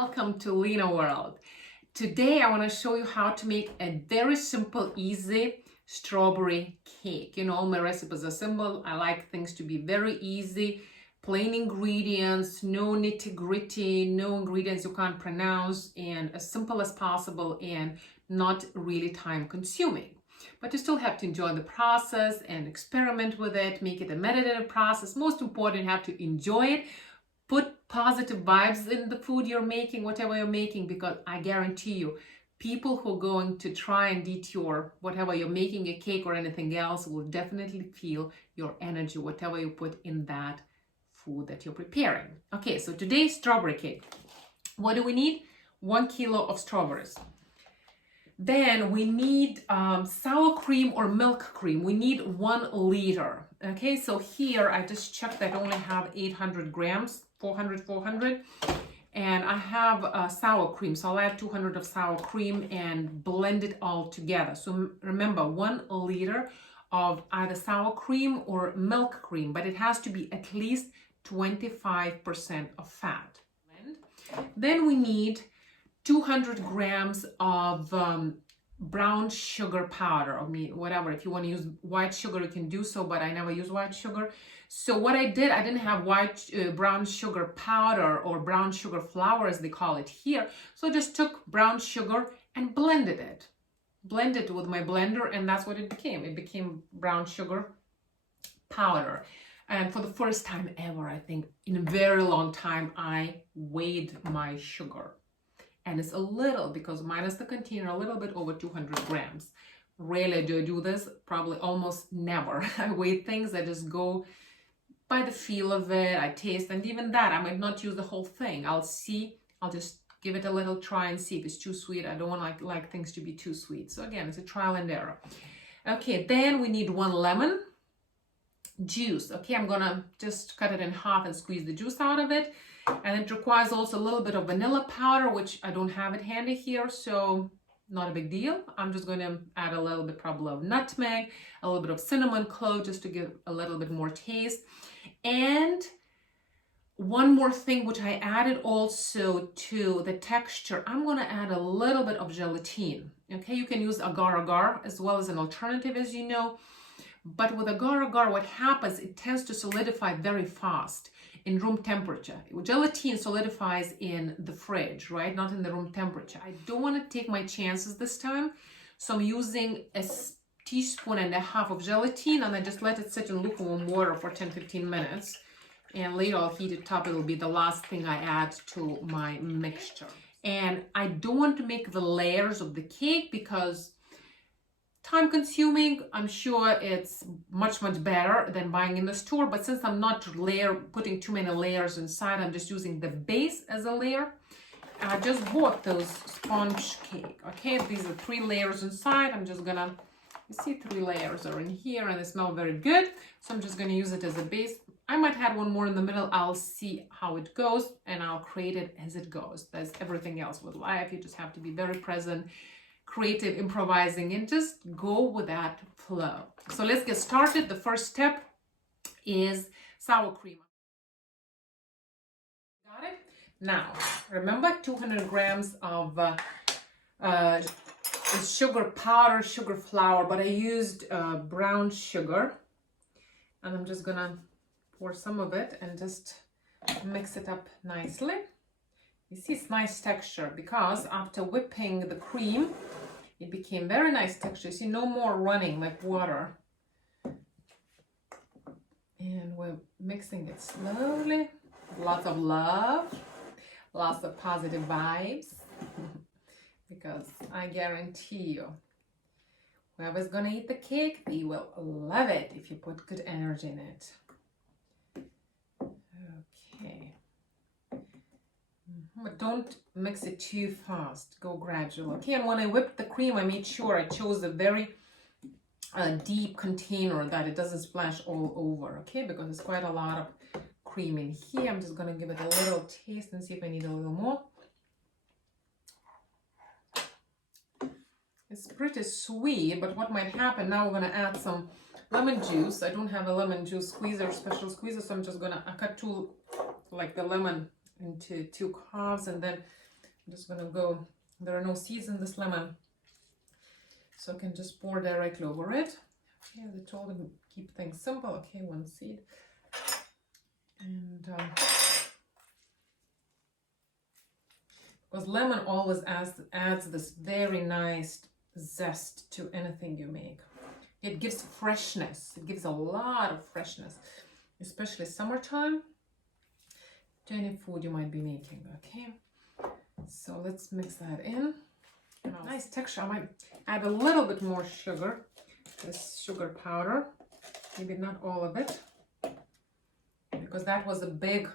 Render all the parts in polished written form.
welcome to Lena World. Today I want to show you how to make a very simple, easy strawberry cake. You know, all my recipes are simple. I like things to be very easy, plain ingredients, no nitty-gritty, no ingredients you can't pronounce, and as simple as possible and not really time consuming. But you still have to enjoy the process and experiment with it, make it a meditative process. Most important, you have to enjoy it. Put positive vibes in the food you're making, whatever you're making, because I guarantee you, people who are going to try and detour whatever you're making, a cake or anything else, will definitely feel your energy, whatever you put in that food that you're preparing. Okay, so today's strawberry cake. What do we need? 1 kilo of strawberries. Then we need sour cream or milk cream. We need 1 liter. Okay, so here I just checked that I only have 800 grams, 400. And I have sour cream, so I'll add 200 of sour cream and blend it all together. So remember, 1 liter of either sour cream or milk cream, but it has to be at least 25% of fat. Then we need 200 grams of brown sugar powder, whatever. If you want to use white sugar, you can do so, but I never use white sugar. So what I did, I didn't have brown sugar powder or brown sugar flour, as they call it here. So I just took brown sugar and blended it. Blended it with my blender, and that's what it became. It became brown sugar powder. And for the first time ever, I think, in a very long time, I weighed my sugar. And it's a little, because minus the container, a little bit over 200 grams. Rarely do I do this, probably almost never. I weigh things, I just go by the feel of it, I taste, and even that, I might not use the whole thing. I'll just give it a little try and see if it's too sweet. I don't want like things to be too sweet. So again, it's a trial and error. Okay, then we need 1 lemon juice. Okay, I'm gonna just cut it in half and squeeze the juice out of it. And it requires also a little bit of vanilla powder, which I don't have it handy here, so not a big deal. I'm just going to add a little bit probably of nutmeg, a little bit of cinnamon clove, just to give a little bit more taste. And one more thing which I added also to the texture, I'm going to add a little bit of gelatin. Okay, you can use agar-agar as well as an alternative, as you know. But with agar-agar, what happens, it tends to solidify very fast in room temperature. Gelatin solidifies in the fridge, right? Not in the room temperature. I don't want to take my chances this time. So I'm using a teaspoon and a half of gelatin, and I just let it sit in lukewarm water for 10-15 minutes. And later I'll heat it up. It'll be the last thing I add to my mixture. And I don't want to make the layers of the cake because time consuming. I'm sure it's much better than buying in the store, but since I'm not putting too many layers inside, I'm just using the base as a layer. And I just bought those sponge cake. Okay, these are 3 layers inside. I'm just gonna, you see 3 layers are in here and they smell very good. So I'm just gonna use it as a base. I might add 1 more in the middle. I'll see how it goes and I'll create it as it goes. That's everything else with life. You just have to be very present, creative, improvising, and just go with that flow. So let's get started. The first step is sour cream. Got it? Now, remember 200 grams of sugar powder, sugar flour, but I used brown sugar. And I'm just gonna pour some of it and just mix it up nicely. You see, it's nice texture because after whipping the cream, it became very nice texture. You see, no more running like water. And we're mixing it slowly. Lots of love, lots of positive vibes. Because I guarantee you, whoever's gonna eat the cake, they will love it if you put good energy in it. Okay. But don't mix it too fast. Go gradual. Okay, and when I whipped the cream, I made sure I chose a very deep container that it doesn't splash all over. Okay, because there's quite a lot of cream in here. I'm just going to give it a little taste and see if I need a little more. It's pretty sweet, but what might happen now, we're going to add some lemon juice. I don't have a lemon juice squeezer, special squeezer, so I'm just going to cut the lemon into 2 halves and then I'm just gonna go, there are no seeds in this lemon, so I can just pour directly over it. Okay, as I told him, keep things simple. Okay, 1 seed. And because lemon always adds this very nice zest to anything you make. It gives freshness. It gives a lot of freshness, especially summertime, to any food you might be making. Okay, so let's mix that in. Nice texture. I might add a little bit more sugar, this sugar powder, maybe not all of it, because that was a big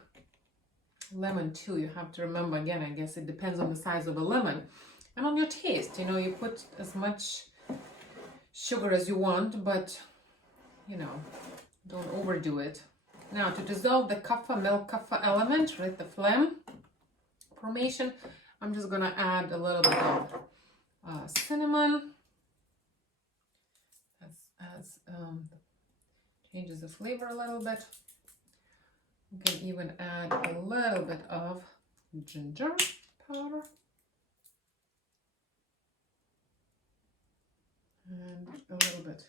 lemon too. You have to remember, again, I guess it depends on the size of a lemon and on your taste. You know, you put as much sugar as you want, but you know, don't overdo it. Now, to dissolve the kapha, milk kapha element, right, the phlegm formation, I'm just gonna add a little bit of cinnamon. As changes the flavor a little bit. You can even add a little bit of ginger powder and a little bit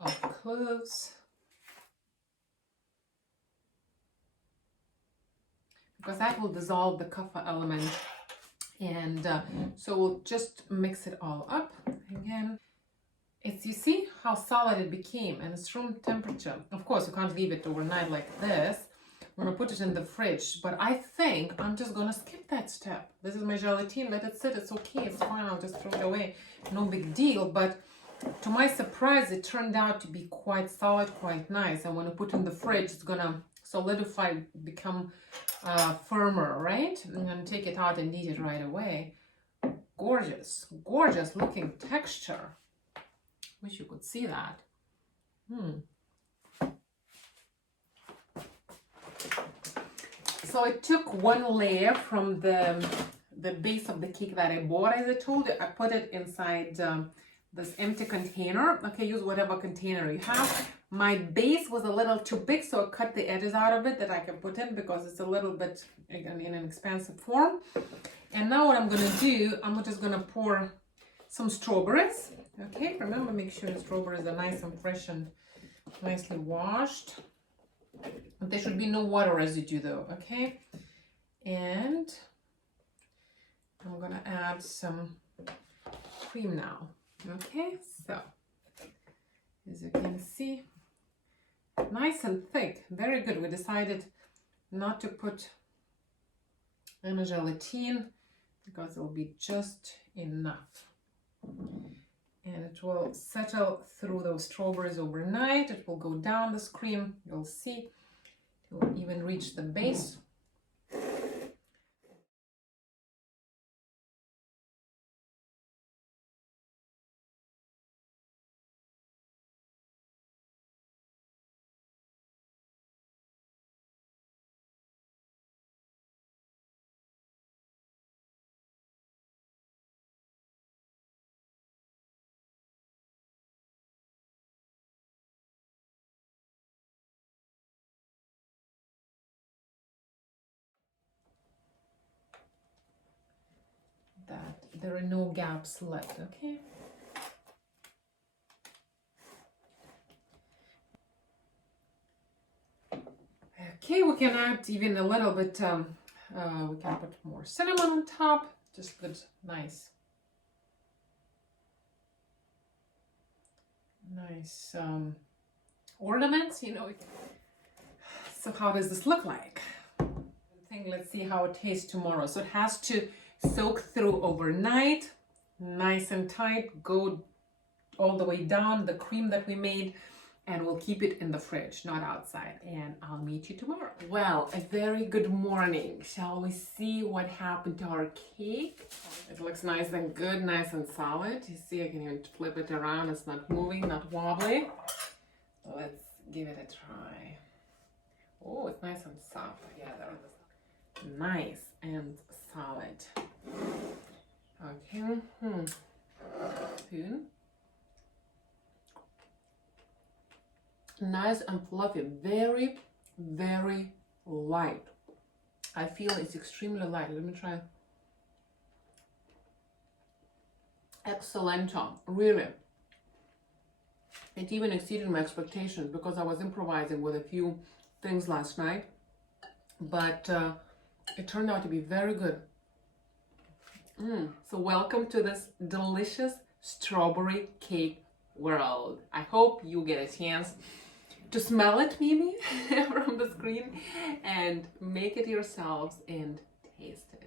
of cloves, because that will dissolve the kapha element. And so we'll just mix it all up again. It's, you see how solid it became, and it's room temperature. Of course, you can't leave it overnight like this. I'm gonna put it in the fridge, but I think I'm just gonna skip that step. This is my gelatine, let it sit, it's okay, it's fine, I'll just throw it away, no big deal. But to my surprise, it turned out to be quite solid, quite nice. And when I put it in the fridge, it's gonna solidify, become firmer, right? I'm gonna take it out and eat it right away. Gorgeous, gorgeous looking texture. Wish you could see that. So I took 1 layer from the base of the cake that I bought, as I told you. I put it inside this empty container. Okay, use whatever container you have. My base was a little too big, so I cut the edges out of it that I can put in, because it's a little bit, again, in an expansive form. And now what I'm gonna do, I'm just gonna pour some strawberries. Okay, remember, make sure the strawberries are nice and fresh and nicely washed. There should be no water residue though, okay? And I'm gonna add some cream now. Okay, so as you can see, nice and thick, very good. We decided not to put any gelatine because it will be just enough. And it will settle through those strawberries overnight. It will go down this cream, you'll see. It will even reach the base. That there are no gaps left, okay? Okay, we can add even a little bit, we can put more cinnamon on top, just good, nice ornaments, you know. So how does this look like? Let's see how it tastes tomorrow. So it has to soak through overnight, nice and tight, go all the way down, the cream that we made, and we'll keep it in the fridge, not outside. And I'll meet you tomorrow. Well, a very good morning. Shall we see what happened to our cake? It looks nice and good, nice and solid. You see, I can even flip it around. It's not moving, not wobbly. So let's give it a try. Oh, it's nice and soft together. Nice and solid. Okay. Spoon. Nice and fluffy. Very, very light. I feel it's extremely light. Let me try Excellent, really. It even exceeded my expectations because I was improvising with a few things last night, but it turned out to be very good. So welcome to this delicious strawberry cake world. I hope you get a chance to smell it maybe from the screen and make it yourselves and taste it.